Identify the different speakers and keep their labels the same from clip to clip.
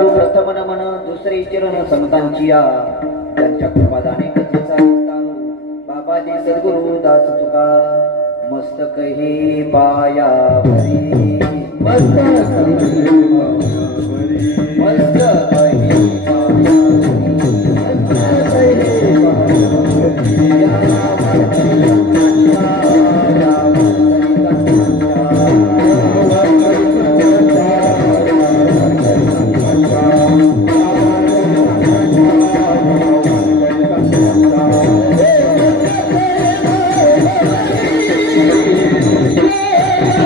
Speaker 1: प्रथम नमन दुसरे चरण संतांची या त्यांच्या कृपादाने कथेचा विस्तार. बाबाजी सद्गुरु दास तुका मस्तक हे पाया मस्तक मस्तक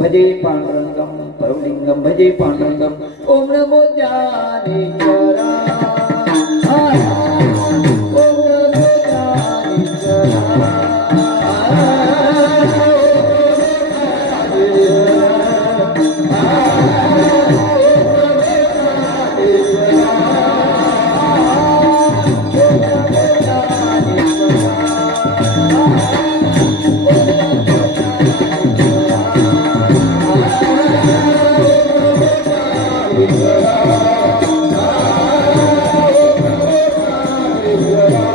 Speaker 1: भजे पांडुरंगम परवलिङ्गं भजे पांडुरंगम. ओम नमो ज्ञानेश्वरा Yeah.